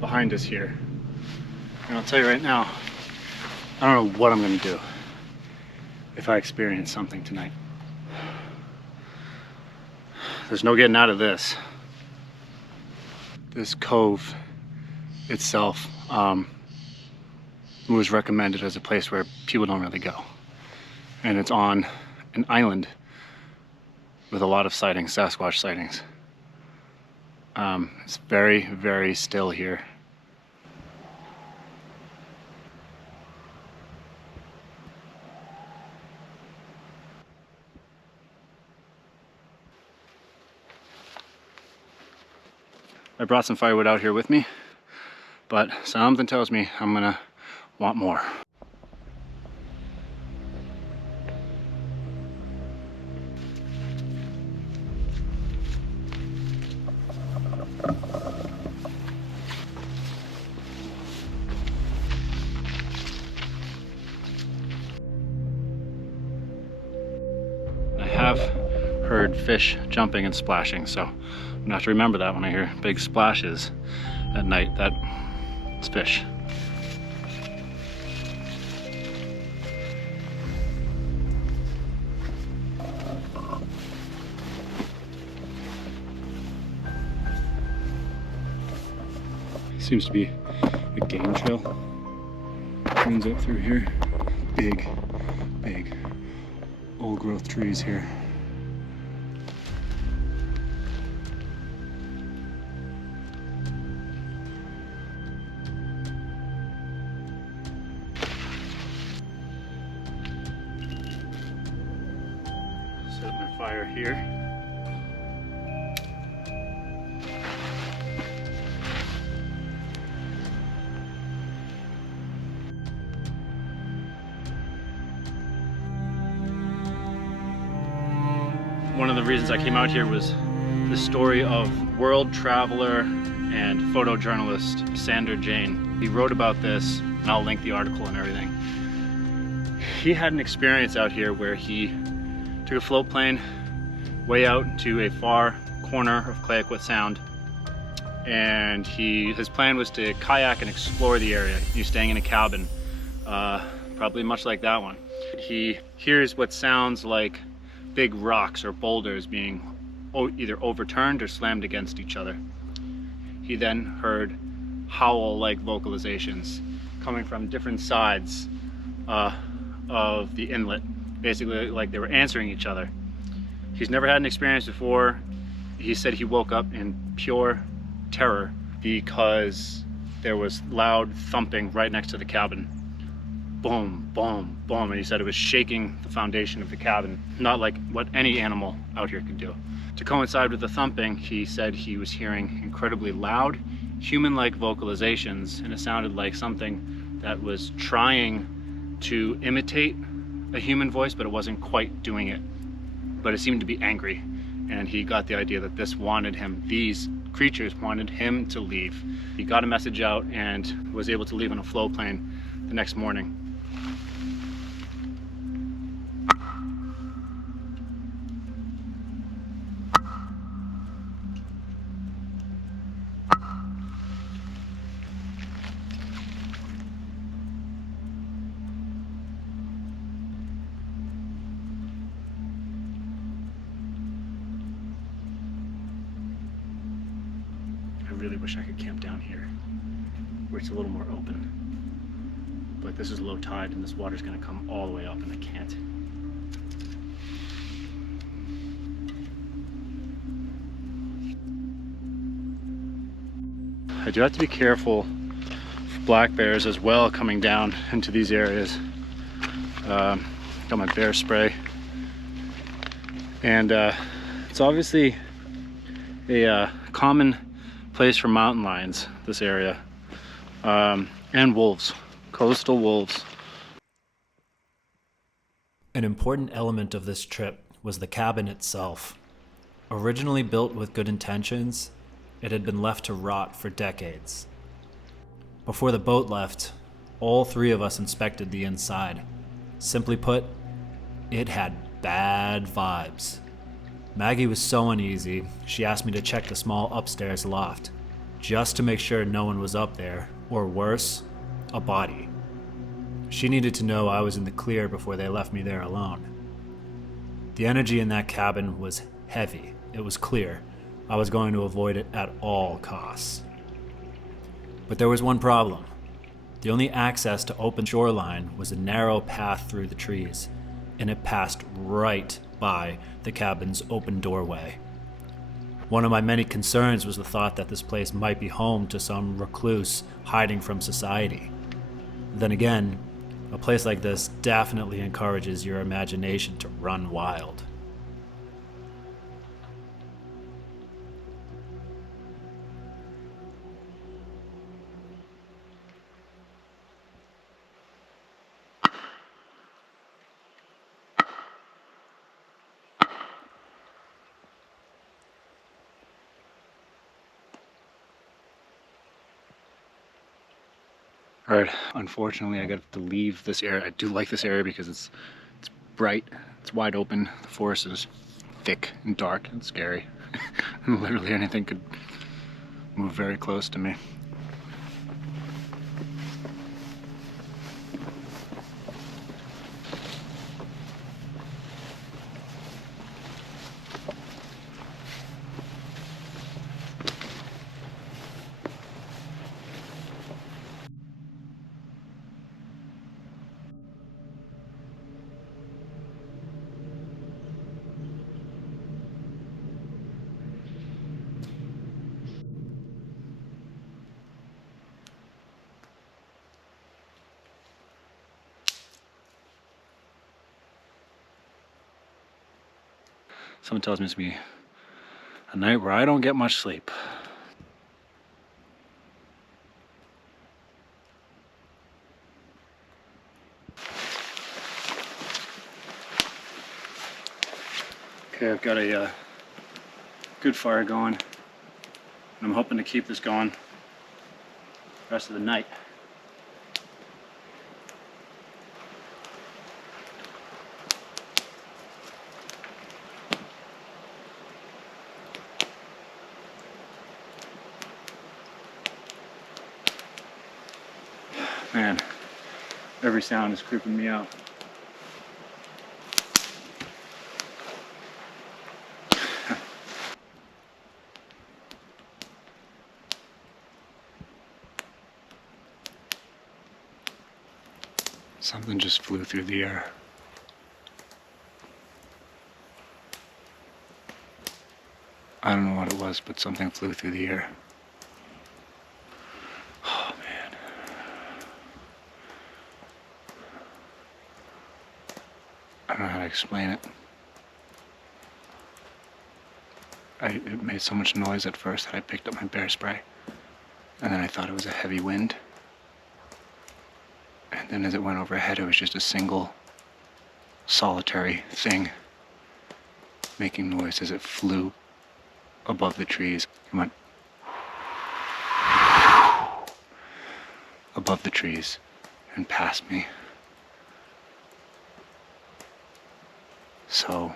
behind us here. And I'll tell you right now, I don't know what I'm gonna do if I experience something tonight. There's no getting out of this. This cove itself was recommended as a place where people don't really go. And it's on an island with a lot of sightings, Sasquatch sightings. It's very, very still here. I brought some firewood out here with me, but something tells me I'm gonna want more. Have heard fish jumping and splashing, so I'm gonna have to remember that when I hear big splashes at night. That it's fish. Seems to be a game trail. Runs up through here. Big old growth trees here. Set up my fire here. One of the reasons I came out here was the story of world traveler and photojournalist Sander Jane. He wrote about this, and I'll link the article and everything. He had an experience out here where he took a float plane way out to a far corner of Clayoquot Sound, and his plan was to kayak and explore the area. He's staying in a cabin, probably much like that one. He hears what sounds like big rocks or boulders being either overturned or slammed against each other. He then heard howl-like vocalizations coming from different sides of the inlet, basically like they were answering each other. He's never had an experience before. He said he woke up in pure terror because there was loud thumping right next to the cabin. Boom, boom, boom, and he said it was shaking the foundation of the cabin, not like what any animal out here could do. To coincide with the thumping, he said he was hearing incredibly loud, human-like vocalizations, and it sounded like something that was trying to imitate a human voice, but it wasn't quite doing it. But it seemed to be angry, and he got the idea that these creatures wanted him to leave. He got a message out and was able to leave on a float plane the next morning. really wish I could camp down here, where it's a little more open. But this is low tide and this water's gonna come all the way up and I can't. I do have to be careful for black bears as well coming down into these areas. Got my bear spray. And it's obviously a common place for mountain lions, this area, and wolves, coastal wolves. An important element of this trip was the cabin itself. Originally built with good intentions, it had been left to rot for decades. Before the boat left, all three of us inspected the inside. Simply put, it had bad vibes. Maggie was so uneasy, she asked me to check the small upstairs loft, just to make sure no one was up there, or worse, a body. She needed to know I was in the clear before they left me there alone. The energy in that cabin was heavy. It was clear. I was going to avoid it at all costs. But there was one problem. The only access to open shoreline was a narrow path through the trees, and it passed right by the cabin's open doorway. One of my many concerns was the thought that this place might be home to some recluse hiding from society. Then again, a place like this definitely encourages your imagination to run wild. All right, unfortunately I got to leave this area. I do like this area because it's bright, it's wide open, the forest is thick and dark and scary. Literally anything could move very close to me. Someone tells me it's gonna be a night where I don't get much sleep. Okay, I've got a good fire going, and I'm hoping to keep this going the rest of the night. Man, every sound is creeping me out. Something just flew through the air. I don't know what it was, but something flew through the air. Oh man. I don't know how to explain it. It made so much noise at first that I picked up my bear spray. And then I thought it was a heavy wind. And then as it went overhead, it was just a single, solitary thing making noise as it flew above the trees. It went above the trees and past me. So,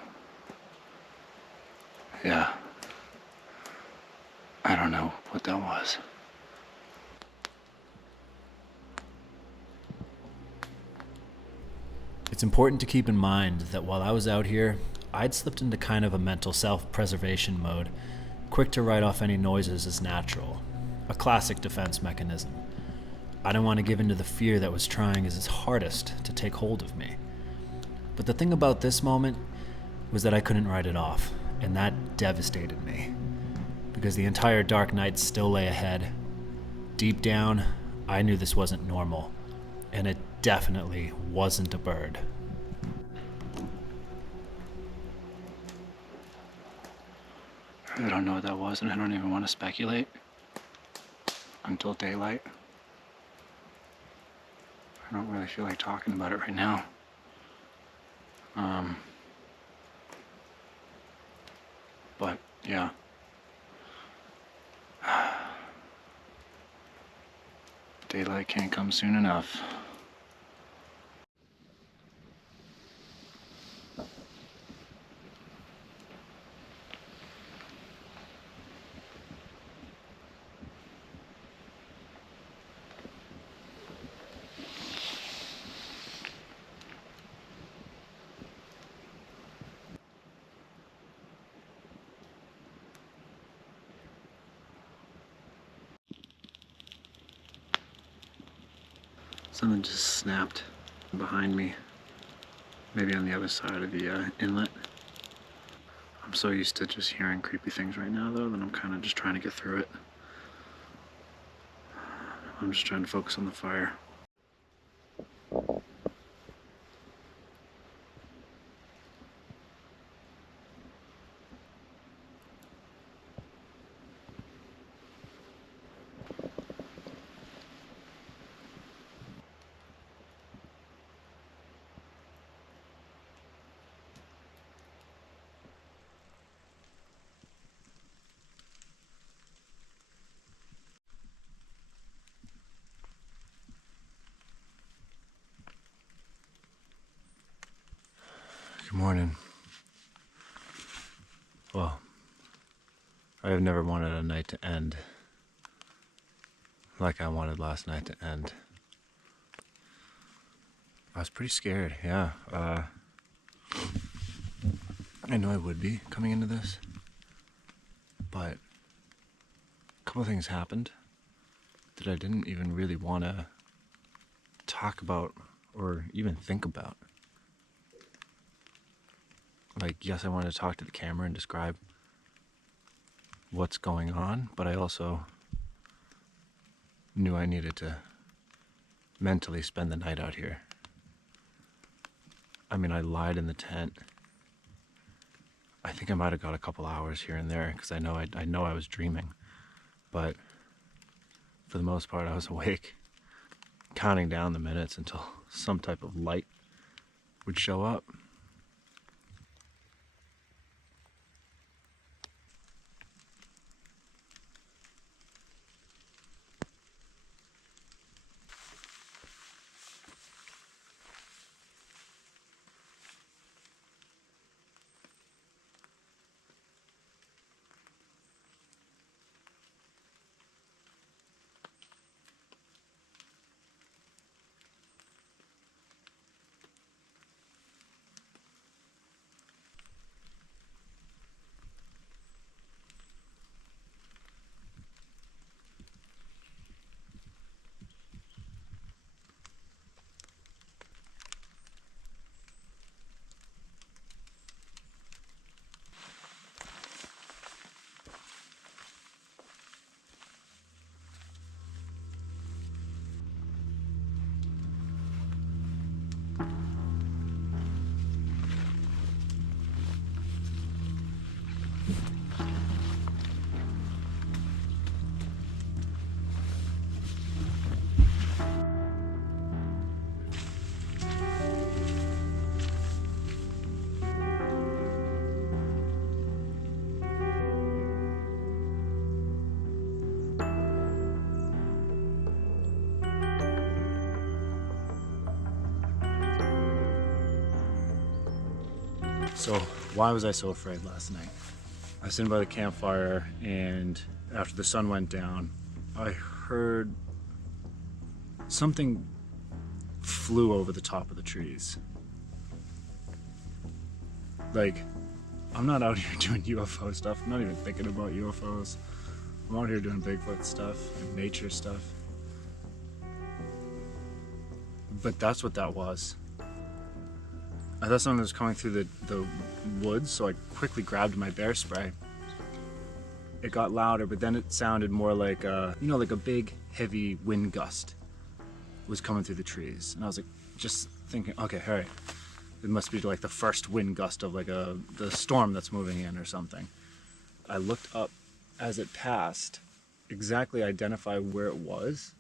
yeah, I don't know what that was. It's important to keep in mind that while I was out here, I'd slipped into kind of a mental self-preservation mode, quick to write off any noises as natural. a classic defense mechanism. I didn't want to give in to the fear that was trying its hardest to take hold of me. But the thing about this moment was that I couldn't write it off, and that devastated me. Because the entire dark night still lay ahead. Deep down, I knew this wasn't normal, and it definitely wasn't a bird. I really don't know what that was, and I don't even want to speculate until daylight. I don't really feel like talking about it right now. But yeah. Daylight can't come soon enough. Something just snapped behind me, maybe on the other side of the inlet. I'm so used to just hearing creepy things right now though that I'm kind of just trying to get through it. I'm just trying to focus on the fire. Good morning. Well, I have never wanted a night to end like I wanted last night to end. I was pretty scared, yeah. I know I would be coming into this, but a couple of things happened that I didn't even really want to talk about or even think about. Like, yes, I wanted to talk to the camera and describe what's going on, but I also knew I needed to mentally spend the night out here. I mean, I lied in the tent. I think I might have got a couple hours here and there because I know I was dreaming, but for the most part I was awake, counting down the minutes until some type of light would show up. So why was I so afraid last night? I was sitting by the campfire, and after the sun went down, I heard something flew over the top of the trees. Like, I'm not out here doing UFO stuff. I'm not even thinking about UFOs. I'm out here doing Bigfoot stuff and nature stuff. But that's what that was. I thought someone was coming through the woods, so I quickly grabbed my bear spray. It got louder, but then it sounded more like like a big, heavy wind gust was coming through the trees. And I was like, just thinking, okay, all right, it must be like the first wind gust of like the storm that's moving in or something. I looked up as it passed, exactly identify where it was,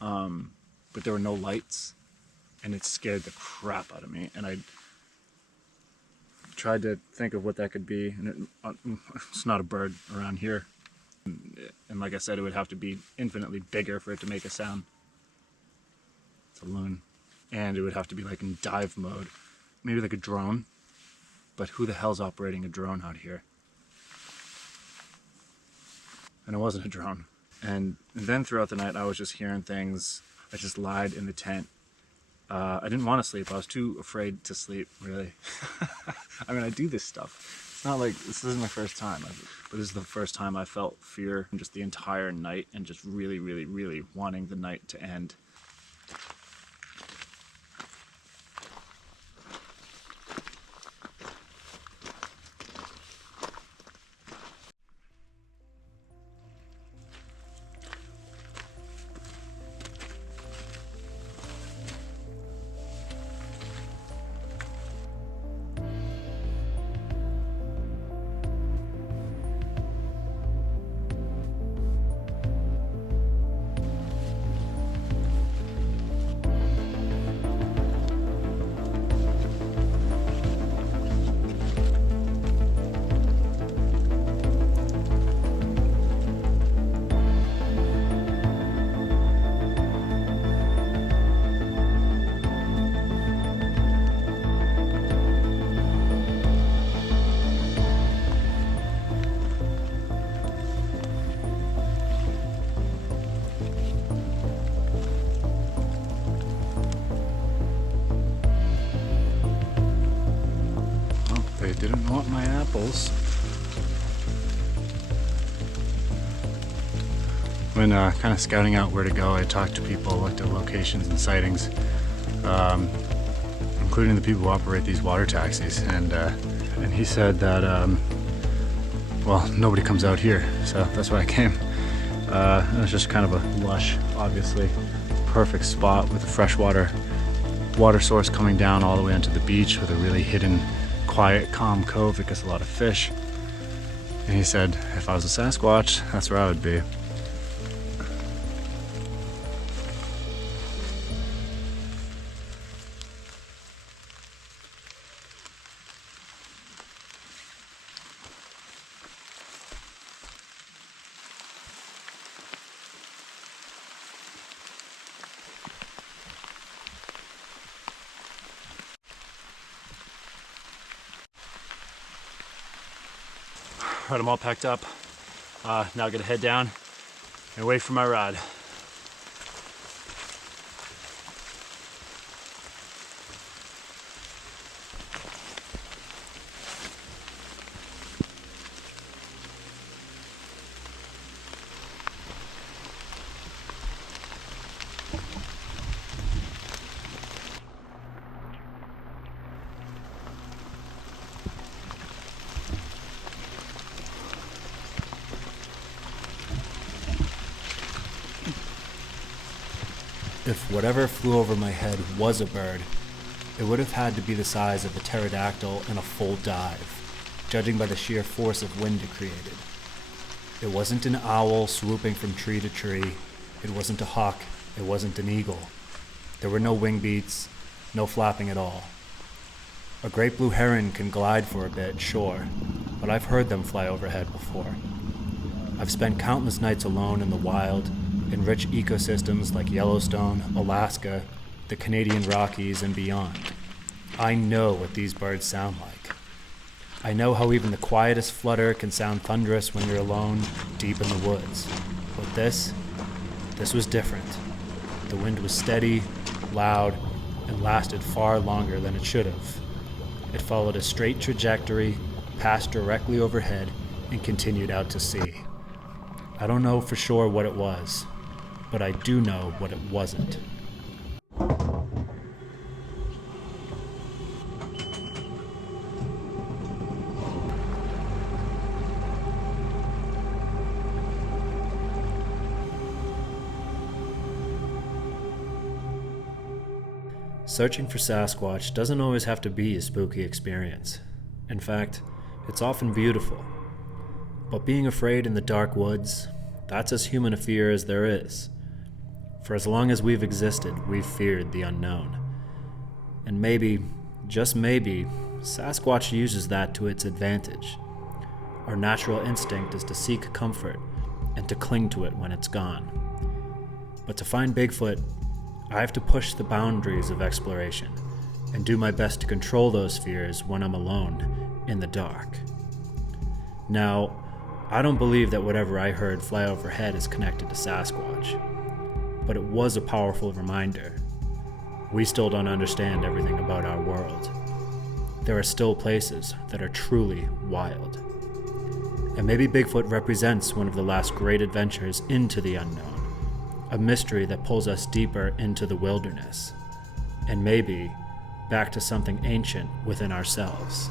but there were no lights, and it scared the crap out of me. And I tried to think of what that could be, and it's not a bird around here. And like I said, it would have to be infinitely bigger for it to make a sound. It's a loon. And it would have to be like in dive mode. Maybe like a drone. But who the hell's operating a drone out here? And it wasn't a drone. And then throughout the night, I was just hearing things. I just lied in the tent. I didn't want to sleep. I was too afraid to sleep, really. I mean, I do this stuff. It's not like, this isn't my first time, but this is the first time I felt fear just the entire night and just really, really, really wanting the night to end. They didn't want my apples. When kind of scouting out where to go, I talked to people, looked at locations and sightings, including the people who operate these water taxis, and he said that well, nobody comes out here, so that's why I came. It was just kind of a lush, obviously perfect spot with a freshwater water source coming down all the way onto the beach with a really hidden, quiet, calm cove that gets a lot of fish. And he said if I was a Sasquatch, that's where I would be. Right, I'm all packed up. Now I gotta head down and wait for my ride. If whatever flew over my head was a bird, it would have had to be the size of a pterodactyl in a full dive, judging by the sheer force of wind it created. It wasn't an owl swooping from tree to tree. It wasn't a hawk. It wasn't an eagle. There were no wing beats, no flapping at all. A great blue heron can glide for a bit, sure, but I've heard them fly overhead before. I've spent countless nights alone in the wild, in rich ecosystems like Yellowstone, Alaska, the Canadian Rockies, and beyond. I know what these birds sound like. I know how even the quietest flutter can sound thunderous when you're alone, deep in the woods. But this was different. The wind was steady, loud, and lasted far longer than it should have. It followed a straight trajectory, passed directly overhead, and continued out to sea. I don't know for sure what it was, but I do know what it wasn't. Searching for Sasquatch doesn't always have to be a spooky experience. In fact, it's often beautiful. But being afraid in the dark woods, that's as human a fear as there is. For as long as we've existed, we've feared the unknown. And maybe, just maybe, Sasquatch uses that to its advantage. Our natural instinct is to seek comfort and to cling to it when it's gone. But to find Bigfoot, I have to push the boundaries of exploration and do my best to control those fears when I'm alone in the dark. Now, I don't believe that whatever I heard fly overhead is connected to Sasquatch, but it was a powerful reminder. We still don't understand everything about our world. There are still places that are truly wild. And maybe Bigfoot represents one of the last great adventures into the unknown. A mystery that pulls us deeper into the wilderness, and maybe back to something ancient within ourselves.